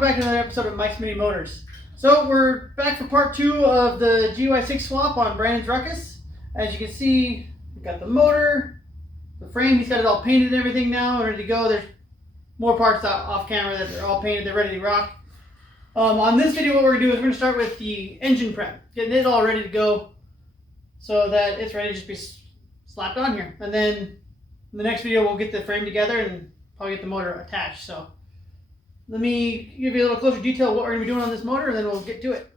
welcome back to another episode of Mike's Mini Motors. So we're back for part 2 of the GY6 swap on Brandon's Ruckus. As you can see, we've got the motor, the frame, he's got it all painted and everything now, ready to go. There's more parts off camera that are all painted, they're ready to rock. On this video, what we're going to do is we're going to start with the engine prep, getting it all ready to go so that it's ready to just be slapped on here. And then in the next video, we'll get the frame together and probably get the motor attached. So let me give you a little closer detail of what we're going to be doing on this motor, and then we'll get to it.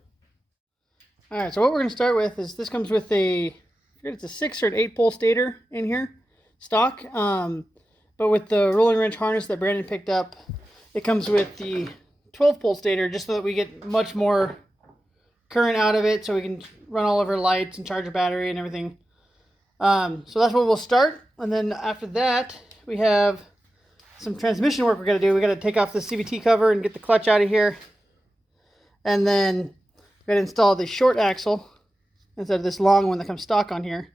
Alright, so what we're going to start with is this comes with a, I forget it's a 6 or an 8 pole stator in here, stock. But with the rolling wrench harness that Brandon picked up, it comes with the 12 pole stator just so that we get much more current out of it so we can run all of our lights and charge a battery and everything. So that's where we'll start. And then after that, we have some transmission work we're going to do. We got to take off the CVT cover and get the clutch out of here. And then we got to install the short axle instead of this long one that comes stock on here.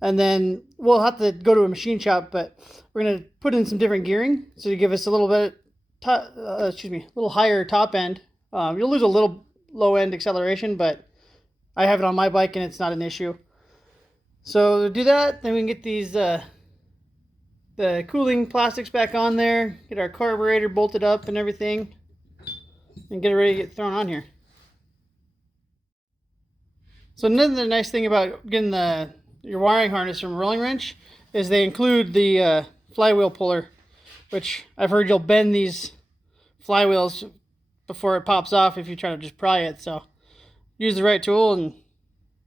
And then we'll have to go to a machine shop, but we're going to put in some different gearing so to give us a little bit, a little higher top end. You'll lose a little low end acceleration, but I have it on my bike and it's not an issue. So to do that, then we can get these the cooling plastics back on there, get our carburetor bolted up and everything, and get it ready to get thrown on here. So another nice thing about getting your wiring harness from Rolling Wrench is they include the flywheel puller, which I've heard you'll bend these flywheels before it pops off if you try to just pry it. So use the right tool, and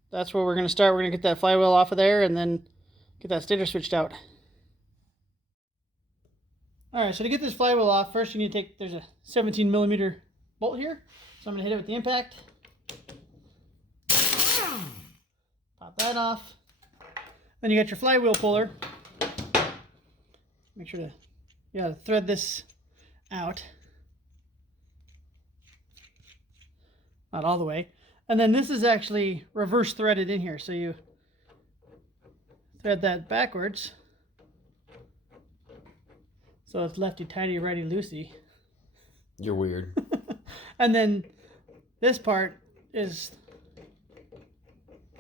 that's where we're going to start. We're going to get that flywheel off of there and then get that stator switched out. Alright, so to get this flywheel off, first you need to there's a 17mm bolt here. So I'm going to hit it with the impact. Pop that off. Then you got your flywheel puller. Make sure to thread this out. Not all the way. And then this is actually reverse threaded in here. So you thread that backwards. So it's lefty tighty, righty loosey. You're weird. And then this part is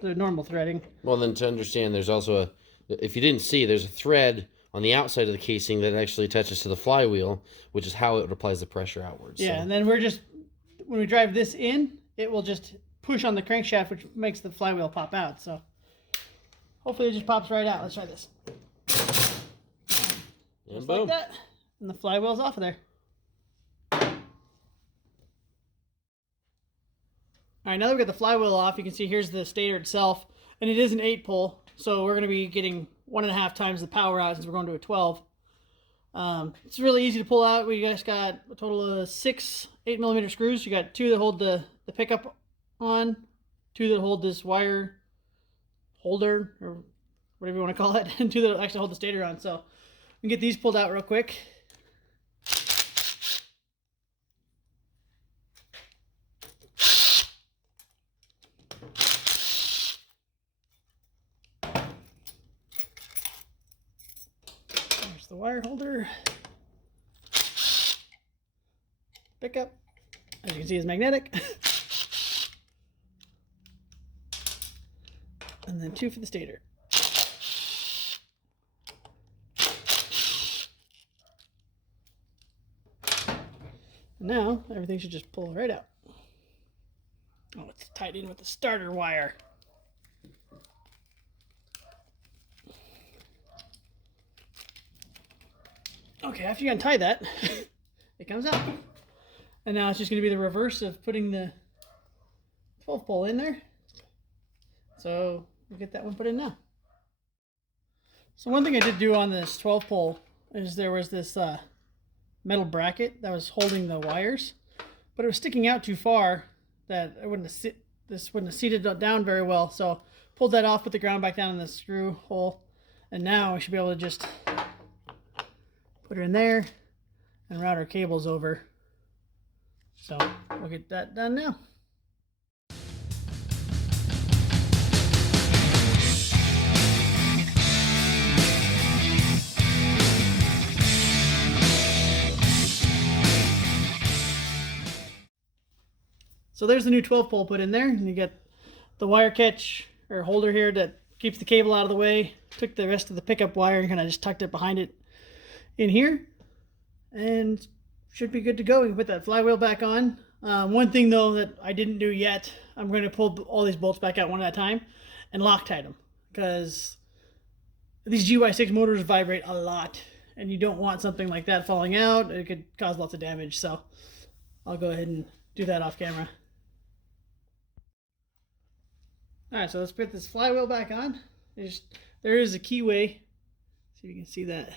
the normal threading. Well, then to understand, there's also if you didn't see, there's a thread on the outside of the casing that actually attaches to the flywheel, which is how it applies the pressure outwards. Yeah, so. And then when we drive this in, it will just push on the crankshaft, which makes the flywheel pop out. So hopefully it just pops right out. Let's try this. And just boom. Like that. And the flywheel's off of there. Alright, now that we've got the flywheel off, you can see here's the stator itself. And it is an 8 pole, so we're going to be getting 1.5 times the power out since we're going to a 12. It's really easy to pull out. We just got a total of 6 8mm screws. You got 2 that hold the pickup on, 2 that hold this wire holder, or whatever you want to call it, and 2 that actually hold the stator on. So we can get these pulled out real quick. There's the wire holder. Pickup, as you can see, is magnetic. And then 2 for the stator. Now, everything should just pull right out. Oh, it's tied in with the starter wire. Okay, after you untie that, it comes out. And now it's just going to be the reverse of putting the 12 pole in there. So we'll get that one put in now. So one thing I did do on this 12 pole is there was this metal bracket that was holding the wires, but it was sticking out too far that this wouldn't have seated down very well. So pulled that off, put the ground back down in the screw hole, and now we should be able to just put her in there and route our cables over. So we'll get that done now. So there's the new 12 pole put in there, and you get the wire catch or holder here that keeps the cable out of the way. Took the rest of the pickup wire and kind of just tucked it behind it in here, and should be good to go. We can put that flywheel back on. One thing though that I didn't do yet, I'm going to pull all these bolts back out one at a time and Loctite them, because these GY6 motors vibrate a lot, and you don't want something like that falling out. It could cause lots of damage, so I'll go ahead and do that off camera. Alright, so let's put this flywheel back on. There is a keyway. See if you can see that.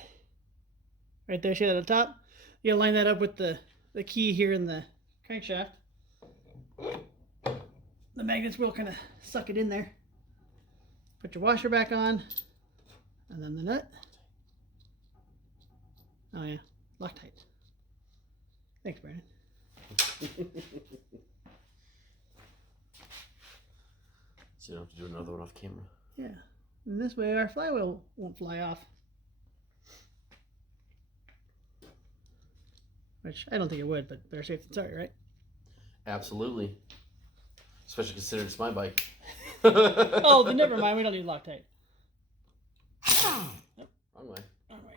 Right there, see that at the top? You gotta line that up with the key here in the crankshaft. The magnets will kind of suck it in there. Put your washer back on, and then the nut. Oh yeah, Loctite. Thanks, Brandon. So you don't have to do another one off camera. Yeah, and this way our flywheel won't fly off. Which I don't think it would, but better safe than sorry, right? Absolutely. Especially considering it's my bike. Oh, then never mind. We don't need Loctite. Nope. Wrong way. All right.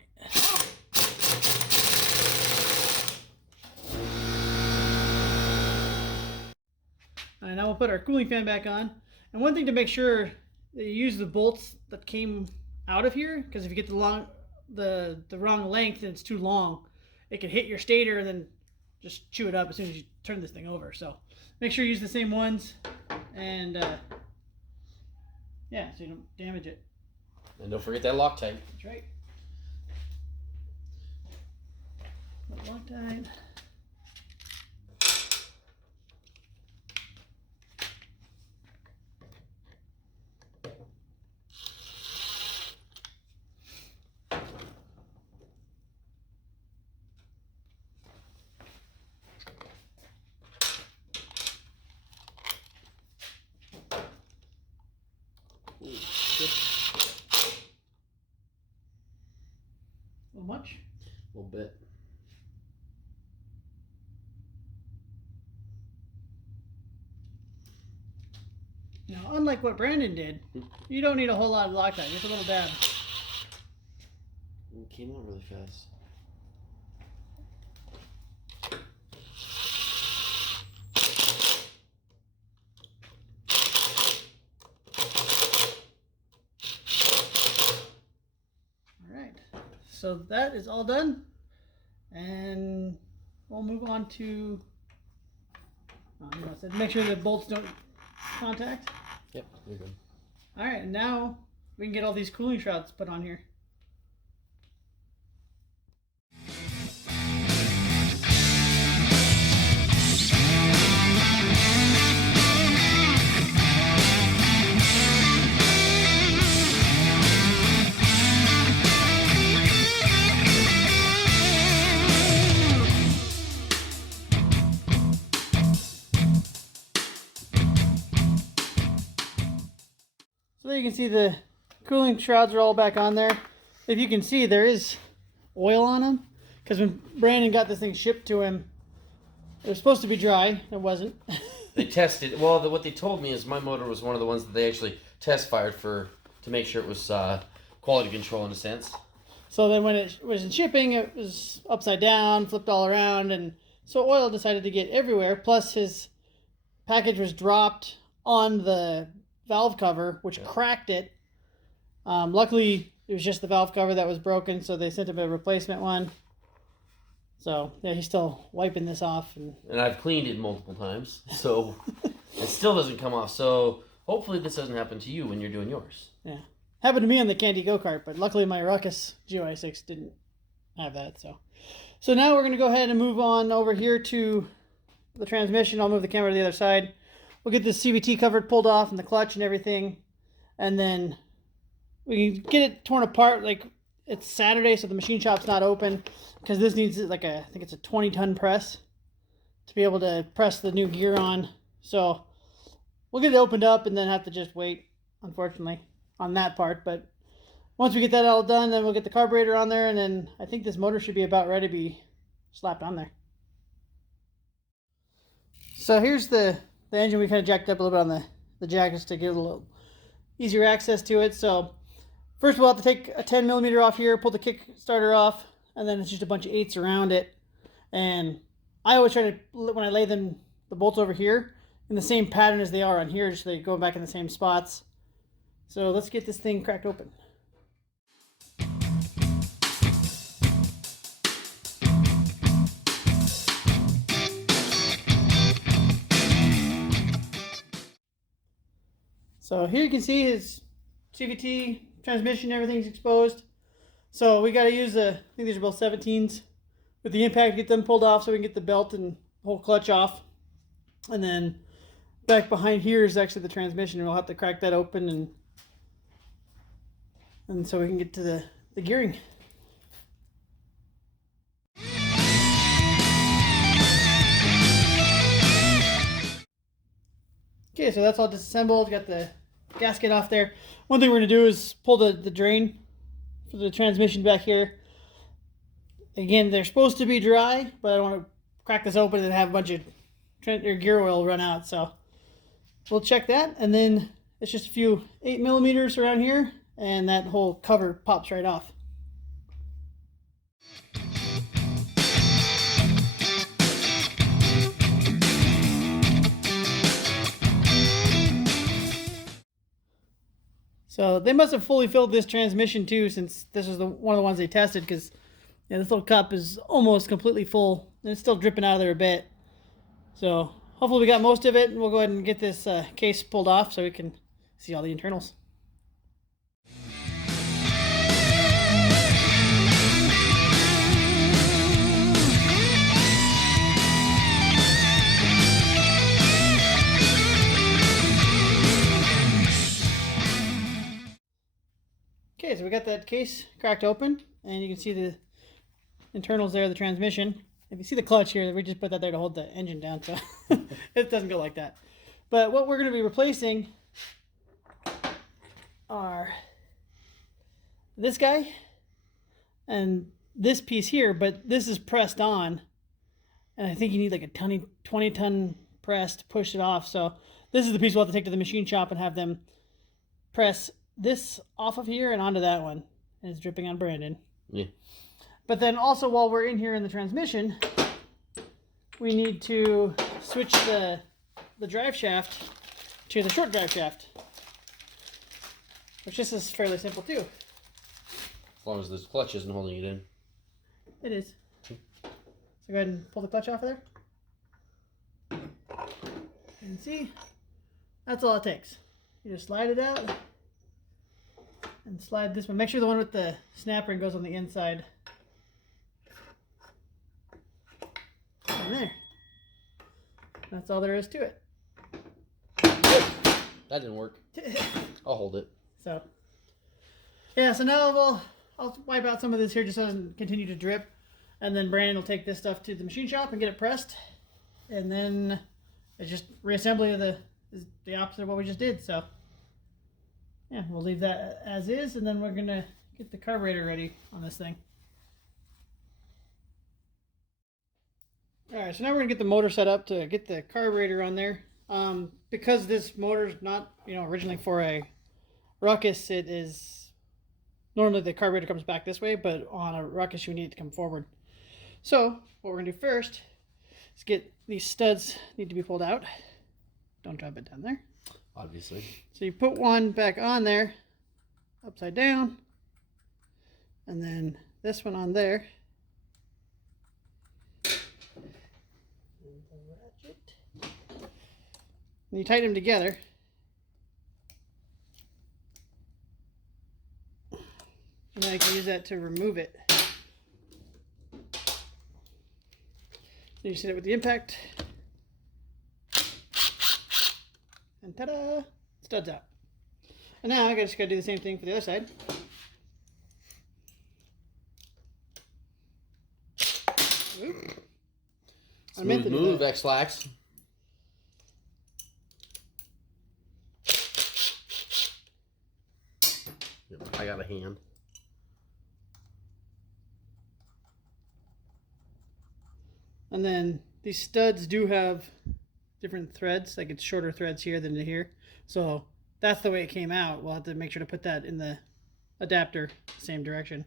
All right, now we'll put our cooling fan back on. And one thing to make sure that you use the bolts that came out of here, because if you get the wrong length and it's too long, it can hit your stator and then just chew it up as soon as you turn this thing over. So make sure you use the same ones, and yeah, so you don't damage it. And don't forget that Loctite. That's right. Loctite. A little much? A little bit. Now, unlike what Brandon did, you don't need a whole lot of Loctite, just a little dab. It came out really fast. So that is all done, and we'll move on to make sure the bolts don't contact. Yep, you're good. All right, and now we can get all these cooling shrouds put on here. So there you can see the cooling shrouds are all back on there. If you can see, there is oil on them, because when Brandon got this thing shipped to him, it was supposed to be dry. It wasn't. They tested. Well, what they told me is my motor was one of the ones that they actually test fired to make sure it was quality control in a sense. So then when it was in shipping, it was upside down, flipped all around, and so oil decided to get everywhere. Plus his package was dropped on the valve cover, which cracked it. Luckily, it was just the valve cover that was broken, so they sent him a replacement one. So yeah, he's still wiping this off. And I've cleaned it multiple times, so it still doesn't come off. So hopefully this doesn't happen to you when you're doing yours. Yeah. Happened to me on the Candy Go-Kart, but luckily my Ruckus GY6 didn't have that. So now we're going to go ahead and move on over here to the transmission. I'll move the camera to the other side. We'll get this CVT cover pulled off and the clutch and everything, and then we can get it torn apart. Like, it's Saturday, so the machine shop's not open, because this needs I think it's a 20-ton press to be able to press the new gear on. So we'll get it opened up and then have to just wait, unfortunately, on that part. But once we get that all done, then we'll get the carburetor on there, and then I think this motor should be about ready to be slapped on there. So here's the the engine, we kind of jacked up a little bit on the jack just to get a little easier access to it. So first we'll have to take a 10 millimeter off here, pull the kick starter off, and then it's just a bunch of 8s around it. And I always try to, when I lay them, the bolts over here, in the same pattern as they are on here, just so they go back in the same spots. So let's get this thing cracked open. So here you can see his CVT transmission, everything's exposed. So we got to use I think these are both 17s with the impact to get them pulled off so we can get the belt and whole clutch off. And then back behind here is actually the transmission. We'll have to crack that open and so we can get to the gearing. Okay, so that's all disassembled. Got the gasket off there. One thing we're going to do is pull the drain for the transmission back here. Again, they're supposed to be dry, but I don't want to crack this open and have a bunch of gear oil run out. So we'll check that, and then it's just a few 8 millimeters around here, and that whole cover pops right off. So they must have fully filled this transmission too, since this was one of the ones they tested, because this little cup is almost completely full and it's still dripping out of there a bit. So hopefully we got most of it, and we'll go ahead and get this case pulled off so we can see all the internals. Okay, so we got that case cracked open, and you can see the internals there of the transmission. If you see the clutch here, we just put that there to hold the engine down, so it doesn't go like that. But what we're going to be replacing are this guy and this piece here, but this is pressed on, and I think you need like a 20-ton press to push it off. So this is the piece we'll have to take to the machine shop and have them press this off of here and onto that one, and it's dripping on Brandon. Yeah. But then also, while we're in here in the transmission, we need to switch the drive shaft to the short drive shaft, which this is fairly simple too. As long as this clutch isn't holding it in. It is. So go ahead and pull the clutch off of there. And see, that's all it takes. You just slide it out and slide this one. Make sure the one with the snap ring goes on the inside. And there. That's all there is to it. That didn't work. I'll hold it. So, yeah, so now I'll wipe out some of this here just so it doesn't continue to drip. And then Brandon will take this stuff to the machine shop and get it pressed. And then it's just reassembly of the opposite of what we just did. So, yeah, we'll leave that as is, and then we're going to get the carburetor ready on this thing. Alright, so now we're going to get the motor set up to get the carburetor on there. Because this motor is not, originally for a Ruckus, it is, normally the carburetor comes back this way, but on a Ruckus you need it to come forward. So, what we're going to do first is get these studs, need to be pulled out. Don't drop it down there. Obviously. So you put one back on there, upside down, and then this one on there. And you tighten them together. And then I can use that to remove it. So you set it with the impact. And ta-da! Studs out. And now I just gotta do the same thing for the other side. Oop. Smooth move, X-Lax. I got a hand. And then these studs do have different threads, like it's shorter threads here than here. So that's the way it came out. We'll have to make sure to put that in the adapter, same direction.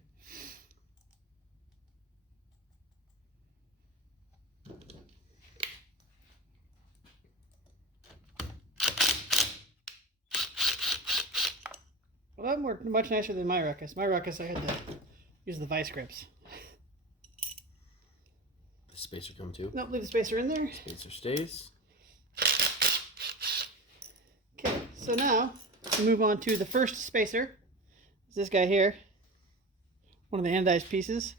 Well, that worked much nicer than my Ruckus. My Ruckus, I had to use the vice grips. The spacer come too? Nope, leave the spacer in there. Spacer stays. Okay, so now we move on to the first spacer. It's this guy here. One of the anodized pieces.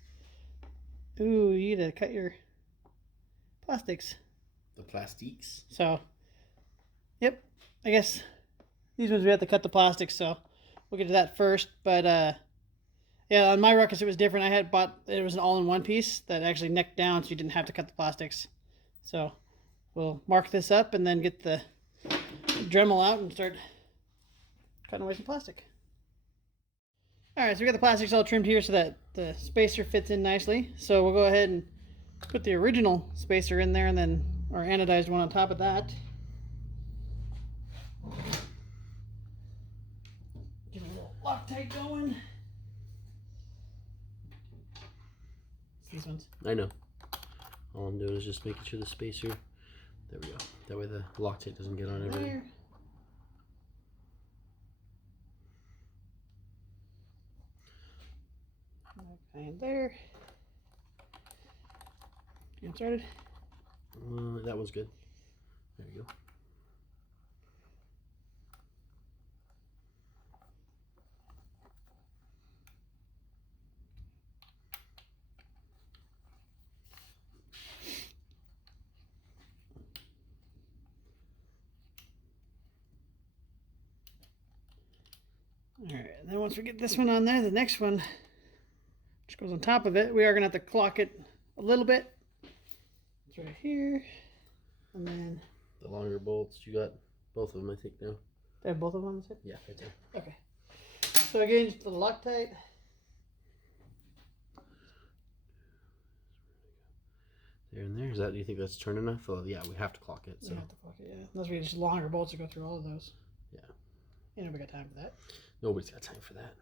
Ooh, you need to cut your plastics. The plastiques. So, yep, I guess these ones we have to cut the plastics, so we'll get to that first. But yeah, on my Ruckus it was different. I had bought, it was an all-in-one piece that actually necked down, so you didn't have to cut the plastics. So we'll mark this up and then get the Dremel out and start cutting away some plastic. Alright, so we got the plastics all trimmed here so that the spacer fits in nicely. So we'll go ahead and put the original spacer in there and then our anodized one on top of that. Get a little Loctite going. It's these ones. I know. All I'm doing is just making sure the spacer, there we go. That way the Loctite doesn't get on everything. And there. Get started. That one's good. There you go. Alright, and then once we get this one on there, the next one, which goes on top of it, we are going to have to clock it a little bit. It's right here. And then... the longer bolts, you got both of them, I think, now. They have both of them? Yeah, right there. Okay. So again, just a little Loctite. There and there. Is that, do you think that's turn enough? Oh, yeah, we have to clock it. So. We have to clock it, yeah. Unless we get just longer bolts to go through all of those. Yeah. You know, we got time for that. Nobody's got time for that.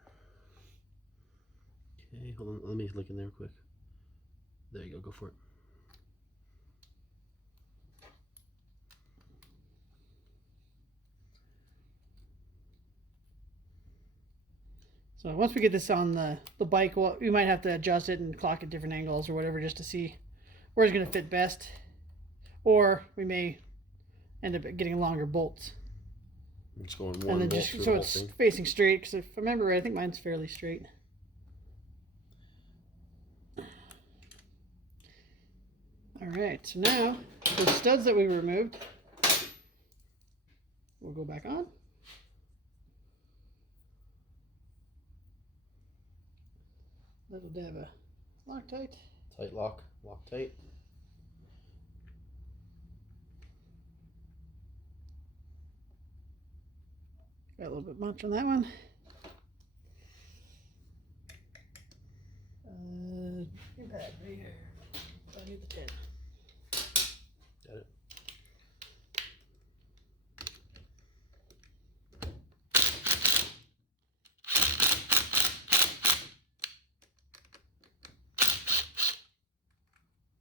Okay, hold on. Let me look in there quick. There you go. Go for it. So once we get this on the bike, we might have to adjust it and clock at different angles or whatever just to see where it's going to fit best. Or we may end up getting longer bolts. It's going one and then bolt just through so the it's whole thing. facing straight, because if I remember right, I think mine's fairly straight. Alright, so now the studs that we removed, we'll go back on. Little dab of Loctite. Tight lock, lock tight. Got a little bit much on that one. Your pad right here. I need the 10. Got it.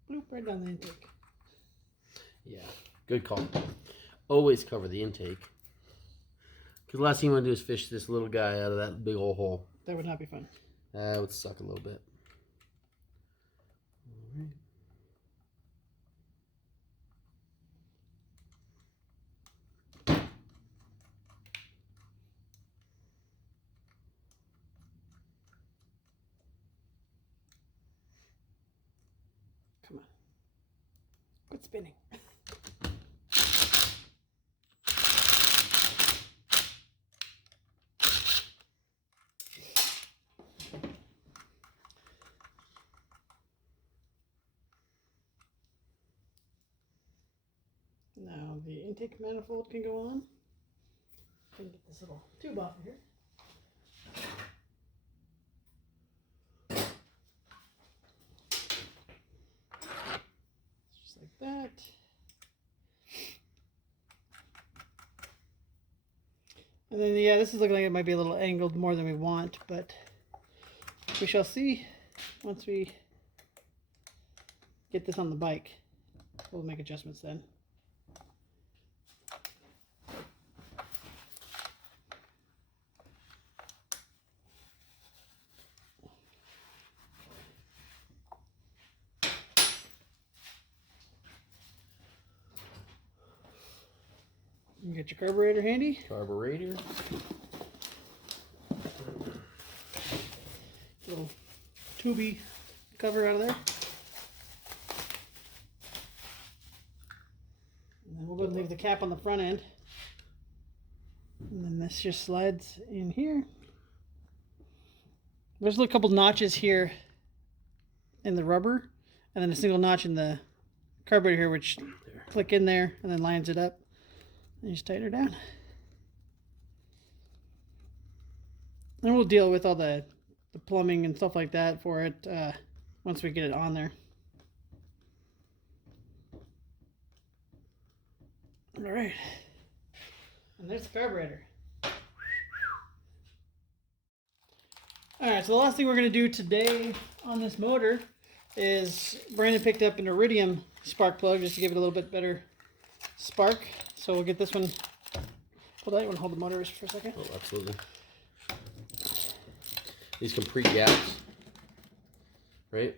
Bloop right down the intake. Yeah, good call. Always cover the intake. Because the last thing you want to do is fish this little guy out of that big old hole. That would not be fun. That would suck a little bit. All right. Come on. Quit spinning. Now the intake manifold can go on. I can get this little tube off of here. Just like that. And then, yeah, this is looking like it might be a little angled more than we want, but we shall see once we get this on the bike. We'll make adjustments then. You get your carburetor handy. Carburetor. Little tubey cover out of there. And then we'll go ahead and leave the cap on the front end. And then this just slides in here. There's a couple notches here in the rubber, and then a single notch in the carburetor here, which click in there and then lines it up. And just tighten her down. And we'll deal with all the plumbing and stuff like that for it once we get it on there. All right. And there's the carburetor. All right, so the last thing we're going to do today on this motor is Brandon picked up an iridium spark plug just to give it a little bit better spark. So we'll get this one. Hold on, you want to hold the motor for a second? Oh, absolutely. These come pre-gaps, right?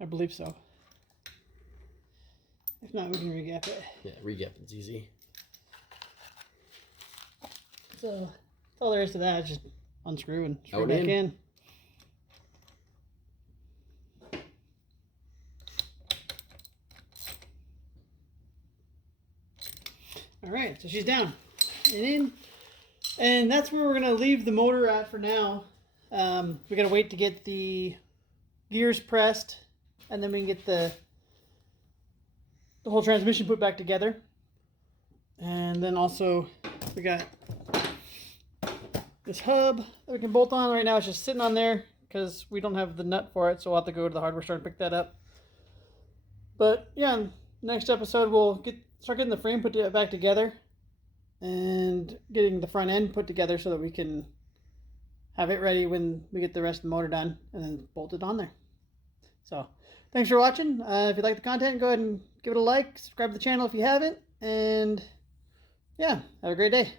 I believe so. If not, we can re-gap it. Yeah, re-gap it's easy. So that's all there is to that. Just unscrew and screw Out back in. All right, so she's down and in, and that's where we're gonna leave the motor at for now. We gotta wait to get the gears pressed, and then we can get the whole transmission put back together. And then also we got this hub that we can bolt on. Right now it's just sitting on there because we don't have the nut for it, so we'll have to go to the hardware store and pick that up. But yeah, next episode we'll start getting the frame put back together and getting the front end put together so that we can have it ready when we get the rest of the motor done and then bolt it on there. So thanks for watching. If you like the content, go ahead and give it a like, subscribe to the channel if you haven't, and yeah, have a great day.